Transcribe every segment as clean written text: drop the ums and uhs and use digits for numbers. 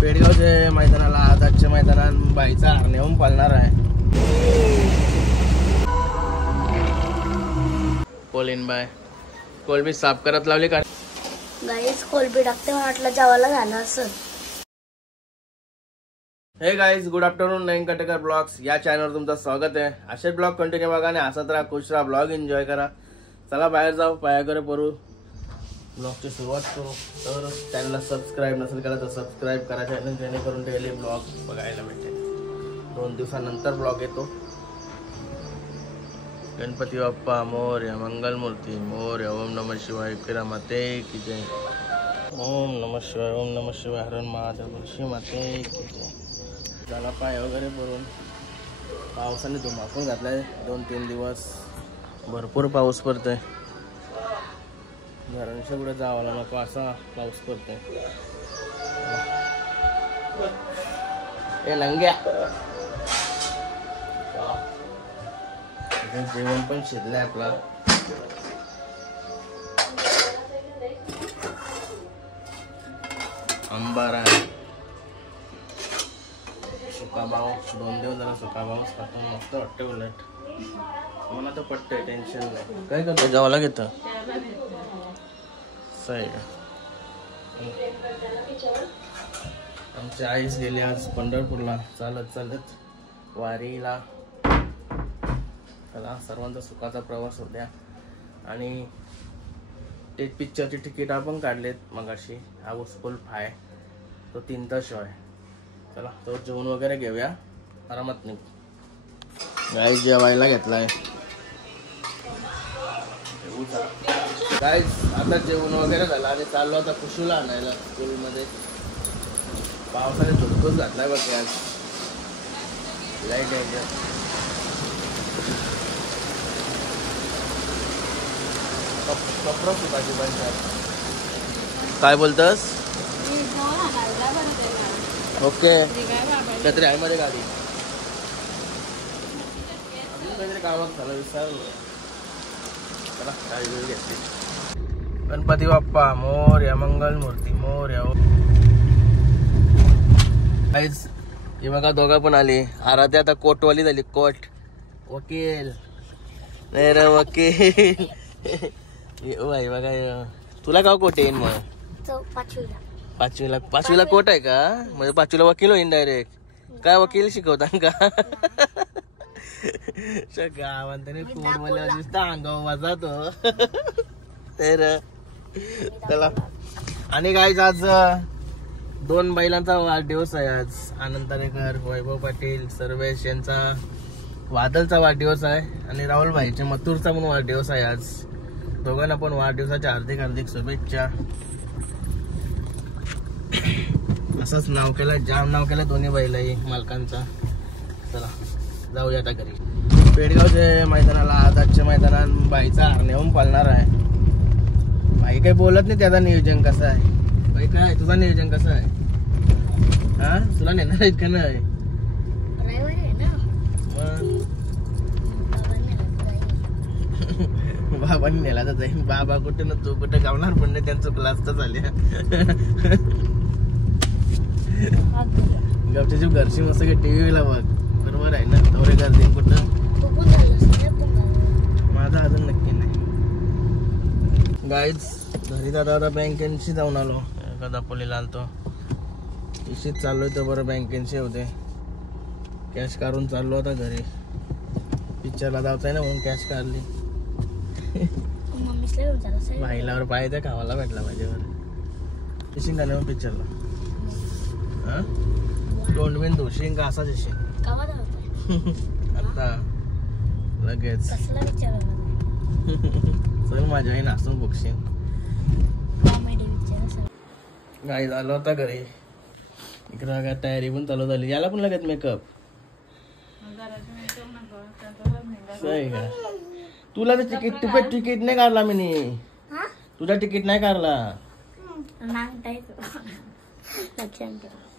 पेडगावच्या मैदानाला आजच्या मैदानात बाईचा नेऊन पालणार आहे. कोलिन बाय कोलबी साफ करत लावली का गाईस? कोलबी टाकते म्हटलं जेवायला झालं असं. हे गाईज, गुड आफ्टरनून. नवीन कटेकर ब्लॉग्स या चॅनलवर तुमचं स्वागत आहे. असेच ब्लॉग कंटिन्यू बघा आणि हसत राहा, खुश राहा, ब्लॉग एन्जॉय करा. चला बाहेर जाऊ, पायाकडे पडू, ब्लॉगची सुरुवात करू. तर चॅनलला सबस्क्राईब नसेल केला तर सबस्क्राईब करा चॅनल, जेणेकरून डेली ब्लॉग बघायला भेटेल. 2 दिवसानंतर ब्लॉग येतो. गणपती बाप्पा मोरया, मंगलमूर्ती मोरया. ओम नमः शिवाय, विक्रा माते की जय. ओम नमः शिवाय, ओम नमः शिवाय, हरण महादेव, ऋषी माते की जय. झाला पाय वगैरे भरून. पावसाने धुमाकून घातलाय 2-3 दिवस. भरपूर पाऊस पडतोय. घरांच्या पुढे जावाला नको असा पाऊस पडतोय. ए लंग्या, जेवण पण शिजलंय आपला. आंबारा सुका भाव 2 दिवस जरा सुका भावच खातो, मस्त वाटते. उलट मला तर पटतंय, टेन्शन नाही. काय करतो? जेवायला घेतं आहे का? आमची आईच गेली आज पंढरपूरला चालत चालत वारीला. चला, सर्वांचा सुखाचा प्रवास होऊ द्या. आणि ते पिक्चरची तिकीट आपण काढलेत मगाशी. हाऊसफुल 5 तो 3 तास शो आहे. चला, तो जेवण वगैरे घेऊया, आरामात नाही. गाईस जेवायला घेतलाय. गाईस आता जेवण वगैरे झालं आणि चाललो आता खुशूला आणायला स्कूलमध्ये. पावसाने झुडकूच घातलाय बघ आज. लाईट आहे कपडा सुकायची पण. काय बोलतस? ओके, काहीतरी आहे मध्ये गाडी. काहीतरी कामात झालं विसरलो. चला, काय वेळ घेतली. गणपती बाप्पा मोरया, मंगलमूर्ती मोरया. काहीच हे बघा, दोघं पण आली. आराध्या आता कोटवाली झाली. कोट वकील नाही रे, वकील. भाई बघा, तुला का कोट येईन मग? 5वीला कोट आहे का? म्हणजे 5वीला वकील होईन डायरेक्ट. काय वकील शिकवता का? गावांतरी कोट मला दिसता अंगावर वाजा तो. तर चला. आणि गाईज आज 2 बैलांचा वाढदिवस आहे. आज आनंद तारेकर, वैभव पाटील, सर्वेश यांचा, वादलचा वाढदिवस आहे. आणि राहुल भाईच्या मथुरचा पण वाढदिवस आहे आज. दोघांना पण वाढदिवसाच्या हार्दिक हार्दिक शुभेच्छा. असंच नाव केलं, जाम नाव केलं दोन्ही बैलाही मालकांचा. चला जाऊया आता घरी. पेडगावच्या मैदानाला आजच्या मैदानात बाईचा नेऊन पालणार आहे. बाई काही बोलत नाही. त्याचा नियोजन कसं आहे बाई? काय तुझा नियोजन कसं आहे? हा, तुला नेणार आहेत का नाही? बाबांनी नेला तर जाईल. बाबा कुठे ना तू कुठे गावणार पण नाही. त्यांचं क्लास तर झाले. गपच्या घरची मस्त टीव्हीला बघ. बरोबर आहे ना? नवरे करते कुठं? माझा अजून नक्की नाही. गाईज घरी दादा आता बँकेशी जाऊन आलो. एखादा पोलीला आलतो. इशीच चाललोय तर बरं बँकेशी होते. कॅश काढून चाललो आता घरी. पिक्चरला जायचंय ना म्हणून कॅश काढली. भाईलावर पाय त्या खावायला भेटला माझ्यावर. इशिंग का नाही पिक्चरला? हा, तोंडबिन धुशीन का असाच येशील आता लगेच. चल माझ्या आई नाचून बघशील. नाही झालं होता घरी. इकडं काय तयारी पण चालू झाली. याला पण लगेच मेकअप. का तुला तर तिकीट नाही काढला मी. तुझा तिकीट नाही काढला.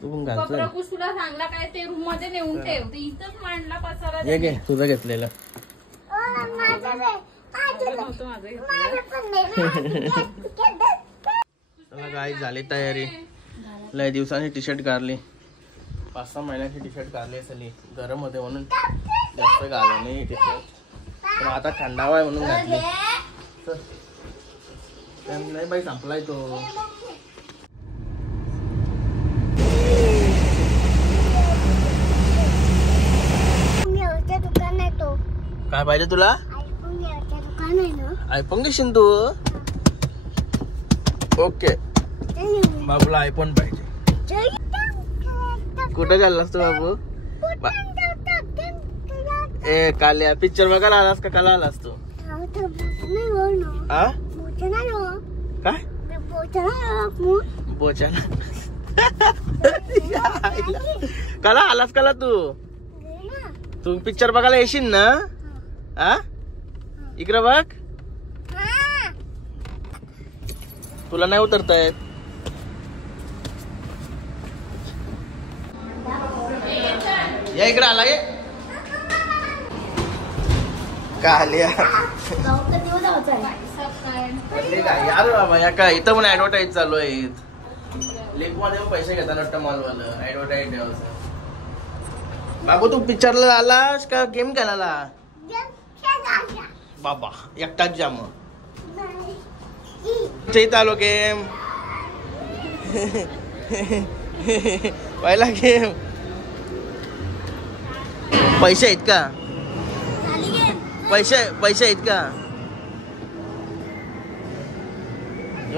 तू पण घालतो. तुला सांगला काय ते रूम मध्ये नेऊन ठेव. इथंच मांडला पसारा. हे घे तुझं घेतलेलं. चला गाईस झाली तयारी. लय दिवसांनी टी शर्ट काढली, 5-6 महिन्याची टी शर्ट काढली असेल, गरम होते म्हणून जास्त घालू नाही टी शर्ट, पण आता थंडावा आहे म्हणून घातली. नाही बाई संपलाय तो. दुकान आहे तो. काय पाहिजे तुला? दुकान आहे ना. आयफोन घेशील तू? ओके, बाबूला आयफोन पाहिजे. कुठे चाललास तू बाबू? ए काल्या, पिक्चर बघायला आलास का काला आलास तू? काय बोचाला काला आलास काला तू पिक्चर बघायला येशील ना? आ इकडे बघ, तुला नाही उतरता येत. या इकडे आला ये काल्या. यार बाबा या काय इथं पण ऍडव्हर्टाईज चालू आहेत. लिंक मध्ये पैसे घेतात वाटतं मॉलवालं, ऍडव्हर्टाईज द्यावं. बाबू तू पिक्चरला आलास का गेम खेळायला? बाबा एकटाच जा मग. इथं आलो गेम पहिला गेम. पैसे आहेत का? पैसे आहेत का?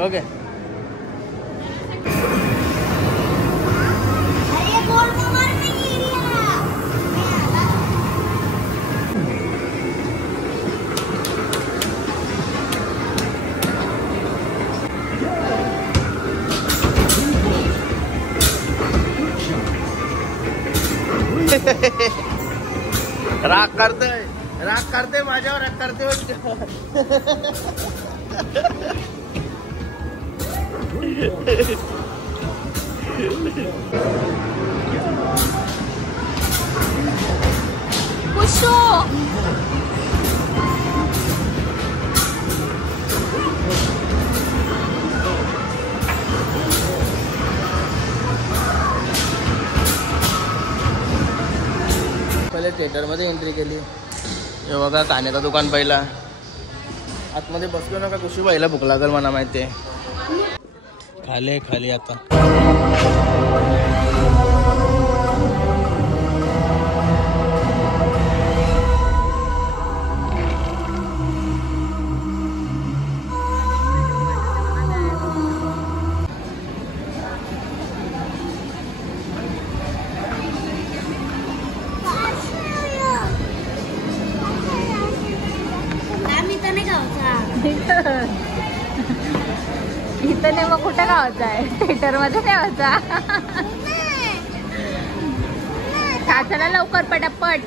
ओके राग करते माझ्यावर, राग करते. पहिले थिएटर मध्ये एंट्री केली. हे बघा कान्याचं दुकान पहिला. आतमध्ये बसलो ना का कुशी बाईला भूक लागल मला माहिती आहे. खाली आता इथं नाही मग कुठं गावाचा आहे? थिएटर मध्ये ठेवायचा. चला लवकर पटापट.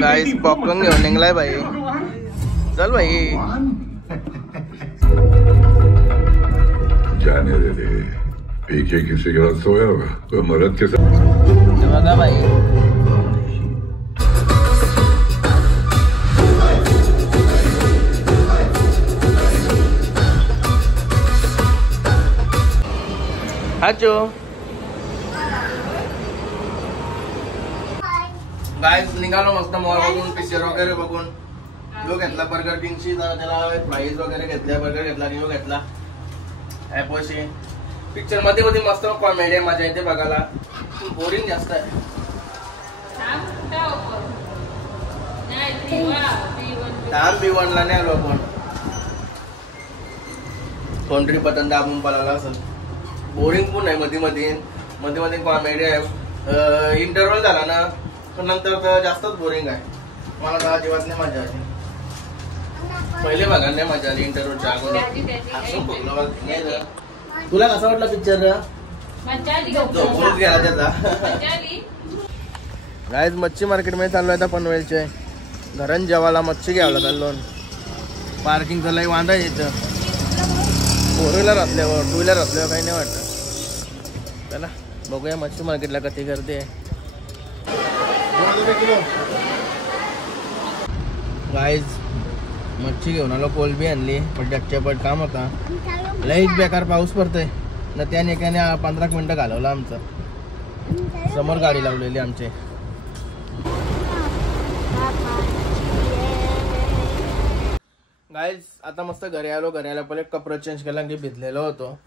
गाइस पॉपकॉर्न घेऊन निघलाय भाई. चल भाई जाने दे. पीके किसी के साथ सोया होगा तो मर्द के साथ. बघा भाई हाचो. गाइस निघालो मस्त मॉल बघून, पिक्चर वगैरे बघून. जो घेतला बर्गर किंगची, त्याला प्राइस वगैरे घेतल्या. बर्गर घेतला, रिओ घेतला, ऍपलची. पिक्चर मध्ये मस्त कॉमेडी आहे, मजा येते बघायला. बोरिंग जास्त आहे. B1ला नाही आलो आपण. कोणतरी पतंग दाबून पळाला असेल. बोरिंग पण आहे. मध्ये कॉमेडी आहे. इंटरव्हल झाला ना नंतर तर जास्तच बोरिंग आहे. मला तर अजिबात नाही मजा आली. पहिले बघा नाही मजा आली इंटरव्हलच्या अगोदर. तुला कसा वाटला पिक्चर? झोपूनच गेला त्याचा. गाइस मच्छी मार्केट मध्ये चाललो आहे पनवेलचे. घरान जेवायला मच्छी घ्यावला चाललो. पार्किंगचं लई वांदा येतं. 4 व्हीलर असल्यावर 2 व्हीलर असल्यावर काही नाही वाटत. चला बघूया मच्छी मार्केटला कधी गर्दी आहे. गाईज मच्छी घेऊन आलो. कोलबी आणली पण डॅक्चेपट काम होता. लई बेकार पाऊस पडतोय ना. त्याने एकाने 15 मिनिटं घालवलं आमचं. समोर गाडी लावलेली आमची. गाईज आता मस्त घरी आलो. घरी आलो पहिले कपडे चेंज केला की भिजलेलो होतो.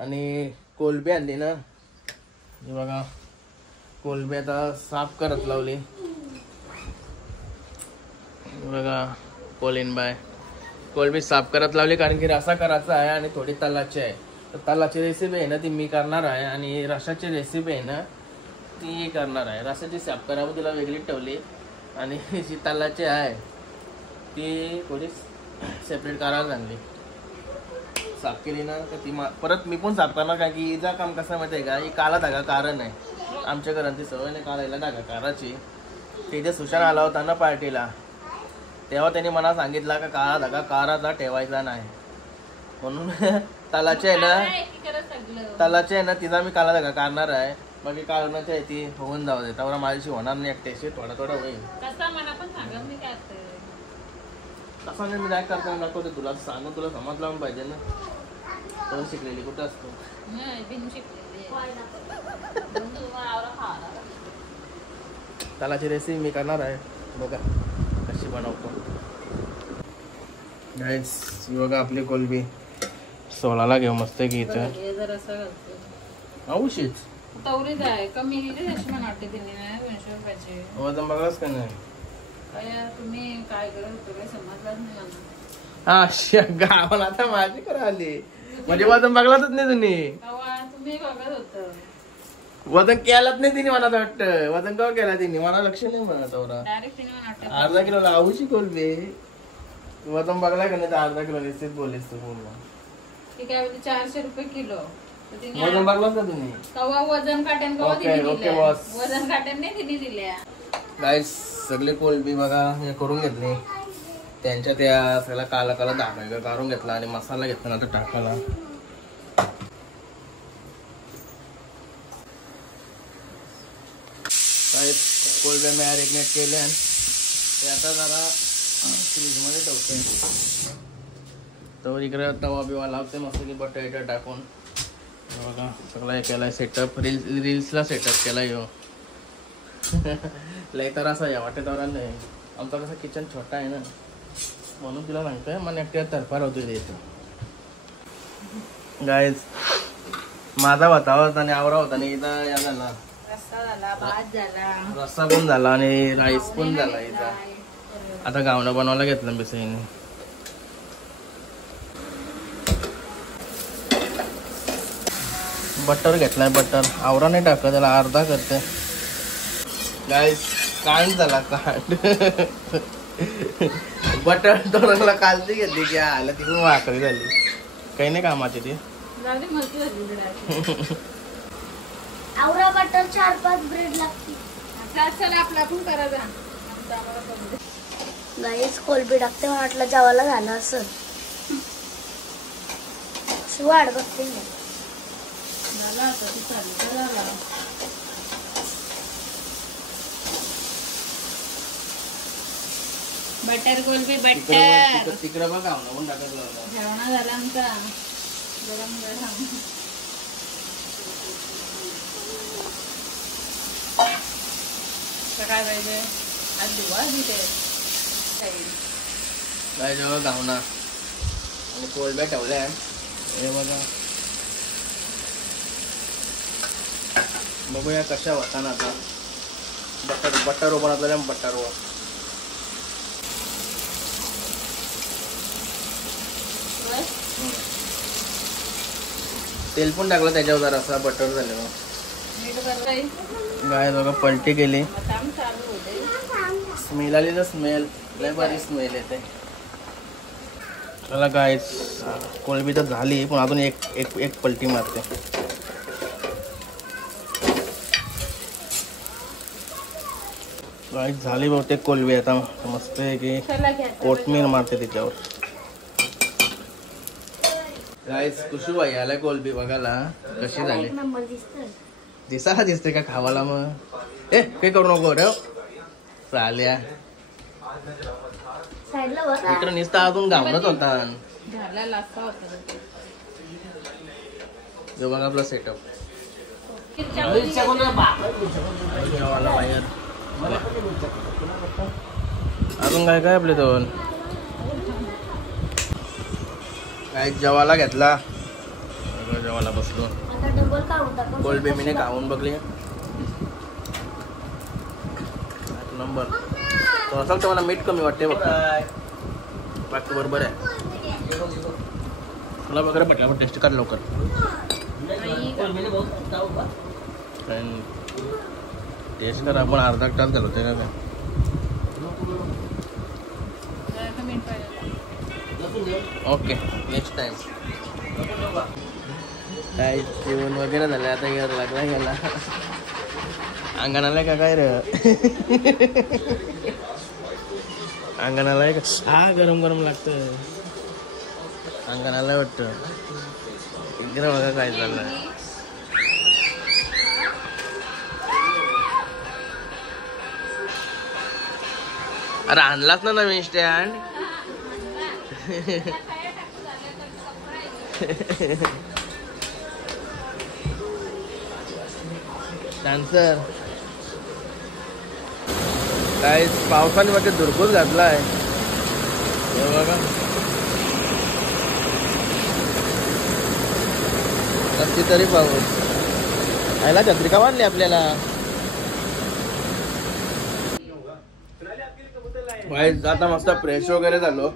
आणि कोलबी आणली ना. हे बघा कोलबी आता साफ करत लावली. बघा कोलिन बाय कोलबी साफ करत लावली कारण की रसा करायचा आहे आणि थोडी तलाची आहे. तर तलाची रेसिपी आहे ना ती मी करणार आहे आणि रसाची रेसिपी आहे ना ती करणार आहे. रसाची साफ करावं तिला वेगळी ठेवली आणि जी तलाची आहे ती थोडी सेपरेट करायला लागली. साफ केली ना तर ती परत मी पण साफ करणार काय की हिचा काम कसं माहिती आहे का. ही काला धागा कारण आहे आमच्या घरात. ती सवय नाही काढायला धागा काराची. तिथे सुशांत आला होता ना पार्टीला तेव्हा त्यांनी मला सांगितलं का काळा धागा काराचा ठेवायचा नाही म्हणून. तलाचे आहे ना तिचा मी काळा धागा काढणार आहे. बाकी काढण्याची आहे ती होऊन जाऊ दे. त्यावर माझ्याशी होणार नाही. एकट्याशी थोडा थोडा होईल. कसं नाही मी काय करता दाखवते तुला. सांगू तुला समजला पाहिजे ना. तो शिकलेली कुठं असतो. तलाची रेसिपी मी करणार आहे. बघा कशी बनवतो. गाईस बघा आपली कोलबी सोलाला घेऊ मस्त की इथं औषध तवरीच आहे कमी वाटते तिने वजन बघाच का नाही. तुम्ही काय करत होतो काही समजलाच नाही हा मला. गावाला आता माझी करा आली म्हणजे वजन बघलाच नाही तुम्ही. तुम्ही बघत होत वजन केलाच नाही तिने मला वाटतं. वजन केव्हा केला तिने मला लक्ष नाही म्हणत. डायरेक्ट तिने वाटत अर्धा किलो आवशी कोलबी वजन बघला का नाही तर अर्धा किलो रेसिपी बोललीस तू पूर्ण. ठीक आहे 400 रुपये किलो. वजन बघलाच का तुम्ही. कवा वजन काट्यान कवा ओके, तिने ओके, दिल्या बॉस. वजन काट्यान नाही तिने दिल्या. गाईस सगळे कोलबी बघा हे करून घेतले. त्यांच्या त्या सगळ्या काला काला दाखवायला काढून घेतला आणि मसाला घेतला ना तो टाकायला. काही कोलब्या मॅरिनेट केल्या ते आता जरा फ्रीजमध्ये ठेवते. तर इकडे तवा बिवा लावते मस्त की बटाटा टाकून. बघा सगळं हे केलाय सेटअप. रील्सला सेटअप केला ह्यो. लय तर असा या वाटेवर नाही. आमचा कसं किचन छोटा आहे ना म्हणून तुला सांगतोय. मला एकट्या तरफार होतो इथं. गाईज माझा होता आणि आवरा होता आणि इथं या झाला रस्सा झाला भात झाला रस्सा पण झाला आणि राईस पण झाला इथं. आता गावणं बनवायला घेतलं बेसईने. बटर घेतलाय. बटर आवरा नाही टाकत त्याला अर्धा करते. गाईज कांड झाला कांड. बटर दोनला कालची घेतली की आला ती पण वाकडी झाली. काही नाही कामाची ती. आवरा बटर 4-5 ब्रेड लागते. आपला पण करा जा. गाईस कोलबी टाकते म्हटलं जेवायला झालं असं वाढ बघते. झाला आता ती चालू झाला. बटर कोलबी बटर तिकडे बघा पण टाकत जेवणा झाला आमचा गरम गरम. काय पाहिजे आज दुवा तिथे काय जेव्हा गावना आणि कोलब्या ठेवल्या. हे बघा बघूया कशा होता ना आता. बटर ओपन आपल्याला बटर तेल पण टाकलं त्याच्यावर जरा असा बटर झालं. गाय बघा पलटी केली. स्मेल आली तर स्मेल लय भारी स्मेल येते. चला गाय कोलबी तर झाली पण अजून एक पलटी मारते. काय झाली बहुतेक कोलबी आता मस्त आहे की चला घ्या कोथमीर मारते त्याच्यावर. गाईस कुशू बाई आलाय कोलबी बघायला कशी झाली. एक नंबर दिसतोय. दिसायला दिसते का खावाला मग. ए काही करू नको रे चाल्या साईडला बस. मित्र नुसता अजून गावलंच होता. झाला लास्ता होता जो बघा आपला सेटअप अजून काय काय आपले दोन काय जेवायला घेतला. जेवायला बसलो. आता डबल काढून टाकू. कोलबी मीने खाऊन बघली नंबर. थोडासा मला मीठ कमी वाटते बघ. बाकी बरोबर आहे. मला वगैरे म्हटलं टेस्ट कर लवकर. टेस्ट कर आपण अर्धा तास घालवते का काय. Okay next time. काय जेवण वगैरे झालं आता यार लागला गेला अंगणाला का काय रे. अंगणाला का हा गरम गरम लागतं. अंगणाला वाटतं इकडे बघा काय चाललंय. अरे आणलाच ना नवीन स्टँड. डान्सर काय पावसाने मध्ये धुरकूस घातलाय बघा. कशी तरी पाऊस आयला चंद्रिका बांधली आपल्याला. आता मस्त फ्रेश वगैरे झालो.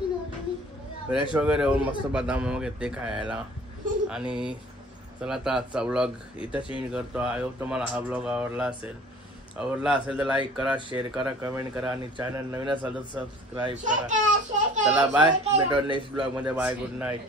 फ्रेश वगैरे होऊन मस्त बदाम घेते खायला. आणि चला आता आजचा व्लॉग इथं चेंज करतो. आय होप तुम्हाला हा व्लॉग आवडला असेल तर लाईक करा, शेअर करा, कमेंट करा आणि चॅनल नवीन असेल तर सबस्क्राईब करा. चला बाय, भेटू नेक्स्ट ब्लॉग मध्ये. Bye, good night.